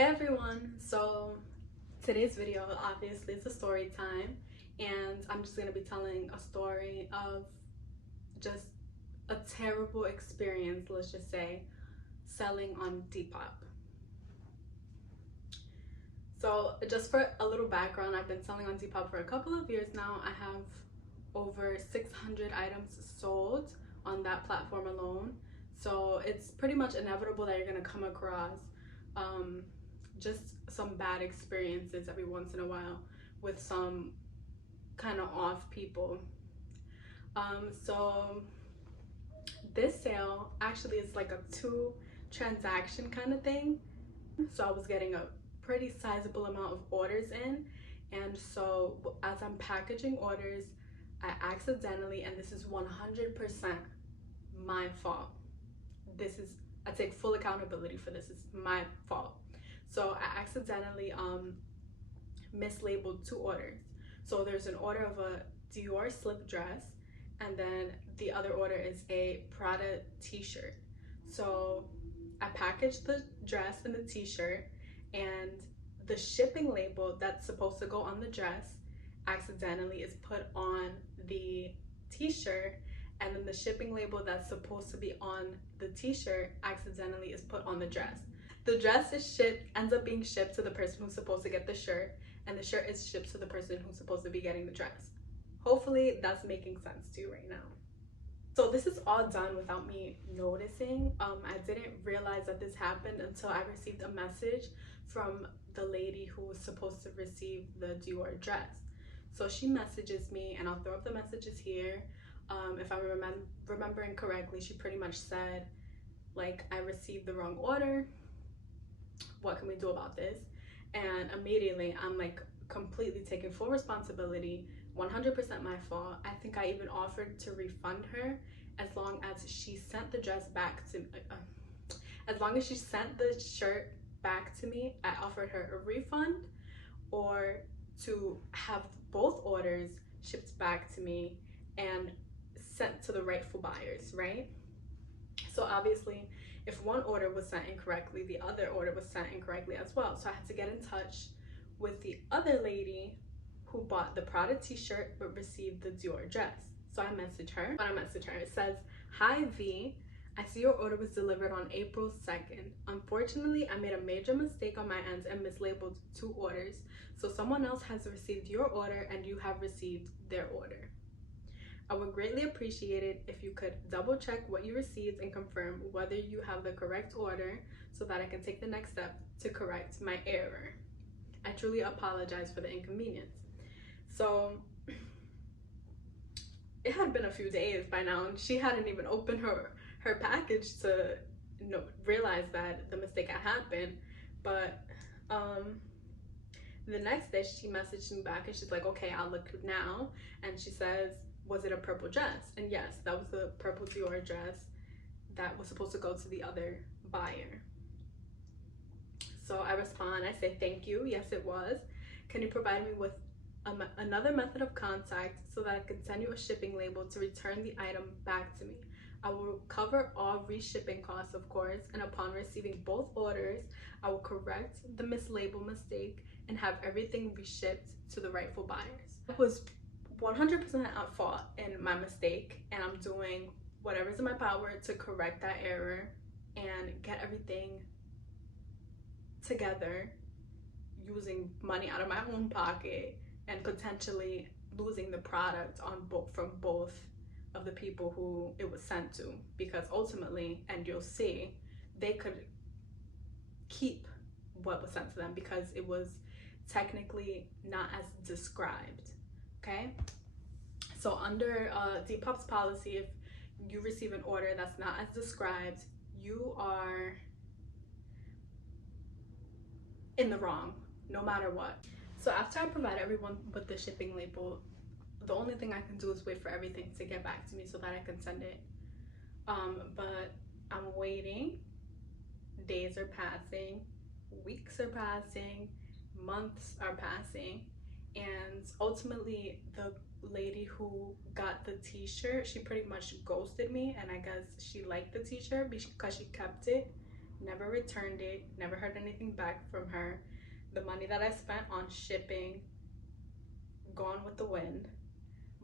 Hey everyone, so today's video obviously is a story time, and I'm just going to be telling a story of just a terrible experience, let's just say, selling on Depop. So just for a little background, I've been selling on Depop for a couple of years now. I have over 600 items sold on that platform alone. So it's pretty much inevitable that you're going to come across just some bad experiences every once in a while with some kind of off people. So this sale actually is like a 2 transaction kind of thing. So I was getting a pretty sizable amount of orders in, and so as I'm packaging orders, I accidentally, and this is 100% my fault. I take full accountability for this. It's my fault. So I accidentally mislabeled 2 orders. So there's an order of a Dior slip dress, and then the other order is a Prada t-shirt. So I packaged the dress and the t-shirt, and the shipping label that's supposed to go on the dress accidentally is put on the t-shirt, and then the shipping label that's supposed to be on the t-shirt accidentally is put on the dress. The dress ends up being shipped to the person who's supposed to get the shirt, and the shirt is shipped to the person who's supposed to be getting the dress. Hopefully that's making sense to you right now. So this is all done without me noticing. I didn't realize that this happened until I received a message from the lady who was supposed to receive the Dior dress. So she messages me, and I'll throw up the messages here. If I'm remembering correctly, she pretty much said, like, I received the wrong order. What can we do about this? And immediately I'm like completely taking full responsibility, 100% my fault. I think I even offered to refund her as long as she sent the dress back to me. As long as she sent the shirt back to me, I offered her a refund or to have both orders shipped back to me and sent to the rightful buyers, right? So obviously, if one order was sent incorrectly, the other order was sent incorrectly as well. So I had to get in touch with the other lady who bought the Prada t-shirt but received the Dior dress. So I message her. When I message her, it says, "Hi V, I see your order was delivered on April 2nd. Unfortunately, I made a major mistake on my end and mislabeled 2 orders. So someone else has received your order and you have received their order. I would greatly appreciate it if you could double check what you received and confirm whether you have the correct order so that I can take the next step to correct my error. I truly apologize for the inconvenience." So it had been a few days by now, and she hadn't even opened her package to realize that the mistake had happened. But the next day she messaged me back and she's like, "Okay, I'll look now." And she says, "Was it a purple dress?" And yes, that was the purple Dior dress that was supposed to go to the other buyer. So I respond, I say, "Thank you, yes it was. Can you provide me with another method of contact so that I can send you a shipping label to return the item back to me? I will cover all reshipping costs, of course, and upon receiving both orders, I will correct the mislabel mistake and have everything reshipped to the rightful buyers." I was 100% at fault in my mistake, and I'm doing whatever's in my power to correct that error and get everything together using money out of my own pocket and potentially losing the product from both of the people who it was sent to, because ultimately, and you'll see, they could keep what was sent to them because it was technically not as described. Okay, so under Depop's policy, if you receive an order that's not as described, you are in the wrong no matter what. So after I provide everyone with the shipping label, the only thing I can do is wait for everything to get back to me so that I can send it. But I'm waiting. Days are passing, weeks are passing, months are passing, and ultimately the lady who got the t-shirt, she pretty much ghosted me, and I guess she liked the t-shirt because she kept it never returned it, never heard anything back from her. The money that I spent on shipping, gone with the wind.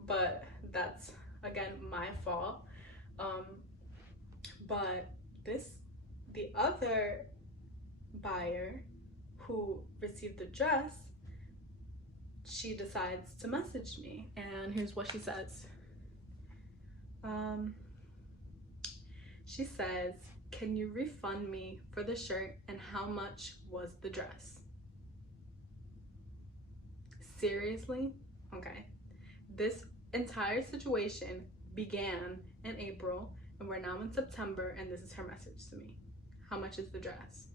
But that's, again, my fault. Um, but the other buyer who received the dress, she decides to message me, and here's what she says. She says, "Can you refund me for the shirt, and how much was the dress?" Seriously? Okay. This entire situation began in April, and we're now in September, and this is her message to me. How much is the dress?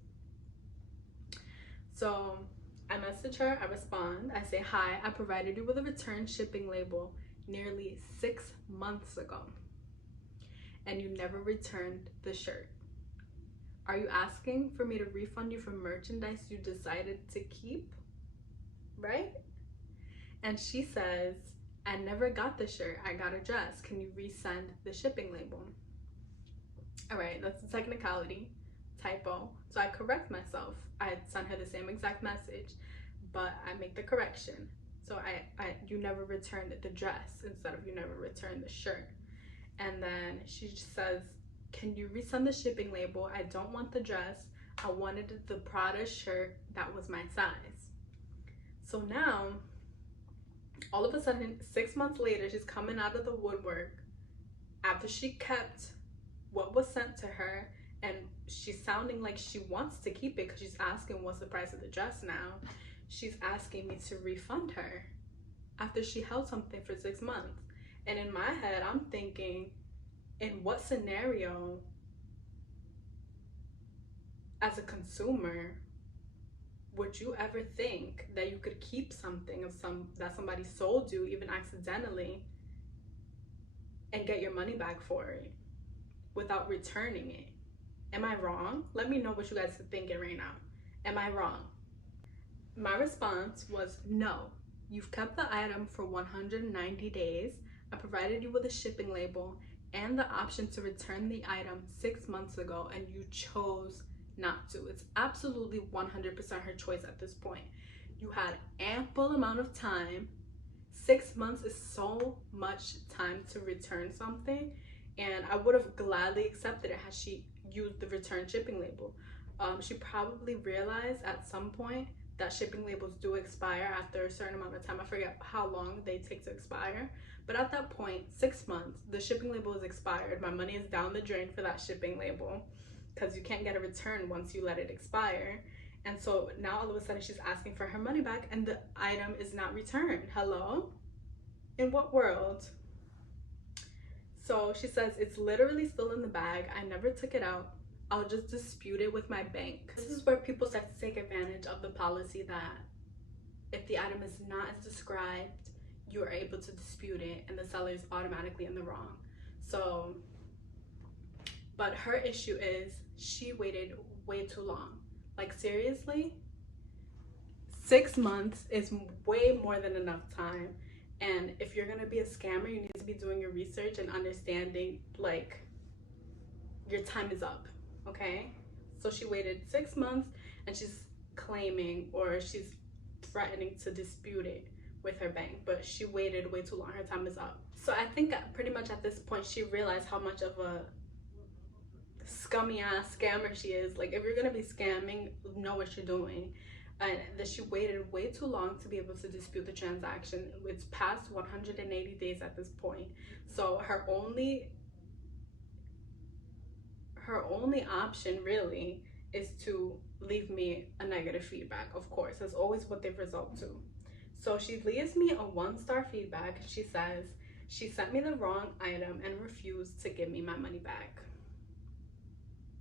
So I message her, I respond, I say, "Hi, I provided you with a return shipping label nearly 6 months ago, and you never returned the shirt. Are you asking for me to refund you for merchandise you decided to keep? Right?" And she says, "I never got the shirt, I got a dress. Can you resend the shipping label?" All right, that's a technicality, typo. So I correct myself. I had sent her the same exact message, but I make the correction. So you never returned the dress instead of you never returned the shirt. And then she just says, "Can you resend the shipping label? I don't want the dress. I wanted the Prada shirt that was my size." So now, all of a sudden, 6 months later, she's coming out of the woodwork after she kept what was sent to her, and she's sounding like she wants to keep it because she's asking what's the price of the dress now. She's asking me to refund her after she held something for 6 months. And in my head, I'm thinking, in what scenario, as a consumer, would you ever think that you could keep something that somebody sold you, even accidentally, and get your money back for it without returning it? Am I wrong? Let me know what you guys are thinking right now. Am I wrong? My response was, "No. You've kept the item for 190 days. I provided you with a shipping label and the option to return the item 6 months ago, and you chose not to. It's absolutely 100% her choice at this point. You had ample amount of time. 6 months is so much time to return something, and I would have gladly accepted it had she used the return shipping label." She probably realized at some point that shipping labels do expire after a certain amount of time. I forget how long they take to expire, but at that point, 6 months, the shipping label is expired. My money is down the drain for that shipping label because you can't get a return once you let it expire. And so now all of a sudden she's asking for her money back, and the item is not returned. Hello? In what world? So she says, "It's literally still in the bag. I never took it out. I'll just dispute it with my bank." This is where people start to take advantage of the policy that if the item is not as described, you are able to dispute it, and the seller is automatically in the wrong. So, but her issue is she waited way too long. Like, seriously? 6 months is way more than enough time. And if you're gonna be a scammer, you need to be doing your research and understanding, like, your time is up, okay? So she waited 6 months, and she's claiming, or she's threatening to dispute it with her bank, but she waited way too long. Her time is up. So I think pretty much at this point, she realized how much of a scummy ass scammer she is. Like, if you're gonna be scamming, know what you're doing. And that she waited way too long to be able to dispute the transaction. It's past 180 days at this point. So her only option really is to leave me a negative feedback. Of course, that's always what they result to. So she leaves me a 1-star feedback. She says she sent me the wrong item and refused to give me my money back.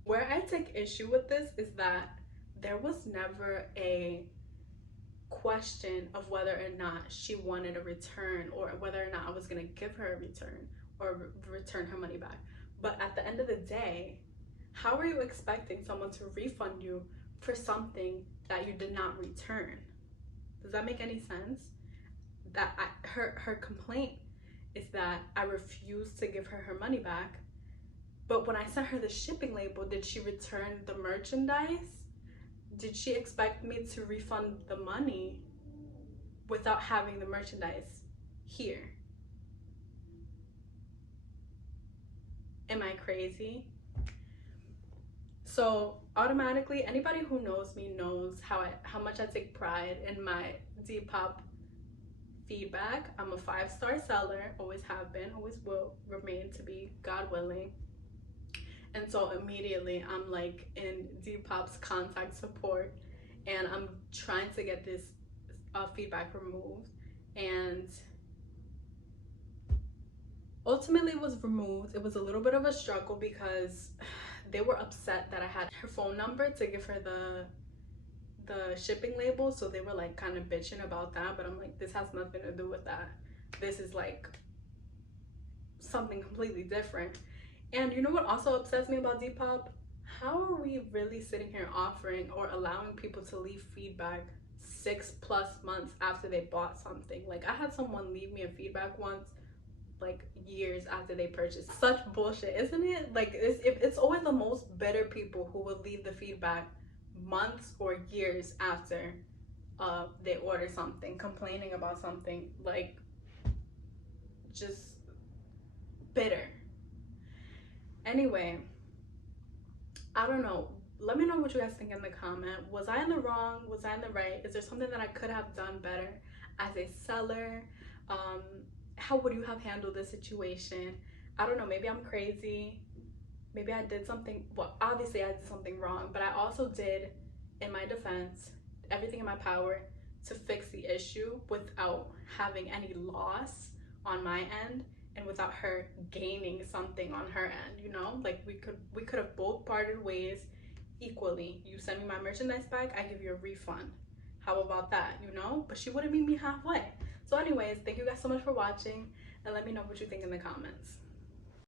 Where I take issue with this is that there was never a question of whether or not she wanted a return, or whether or not I was going to give her a return or return her money back. But at the end of the day, how are you expecting someone to refund you for something that you did not return? Does that make any sense? That her complaint is that I refused to give her her money back, But when I sent her the shipping label, did she return the merchandise? Did she expect me to refund the money without having the merchandise here? Am I crazy? So automatically, anybody who knows me knows how much I take pride in my Depop feedback. I'm a 5-star seller, always have been, always will remain to be, God willing. And so immediately I'm like in Depop's contact support, and I'm trying to get this feedback removed, and ultimately it was removed. It was a little bit of a struggle because they were upset that I had her phone number to give her the shipping label, so they were like kind of bitching about that, but I'm like, this has nothing to do with that. This is like something completely different. And you know what also upsets me about Depop? How are we really sitting here offering or allowing people to leave feedback 6+ months after they bought something? Like, I had someone leave me a feedback once, like years after they purchased. Such bullshit, isn't it? Like, it's always the most bitter people who will leave the feedback months or years after they order something, complaining about something. Like, just bitter. Anyway, I don't know. Let me know what you guys think in the comment. Was I in the wrong? Was I in the right? Is there something that I could have done better as a seller? How would you have handled the situation? I don't know. Maybe I'm crazy. Maybe I did something. Well, obviously I did something wrong, but I also did, in my defense, everything in my power to fix the issue without having any loss on my end, and without her gaining something on her end, you know? Like, we could have both parted ways equally. You send me my merchandise back, I give you a refund. How about that, you know? But she wouldn't meet me halfway. So anyways, thank you guys so much for watching, and let me know what you think in the comments.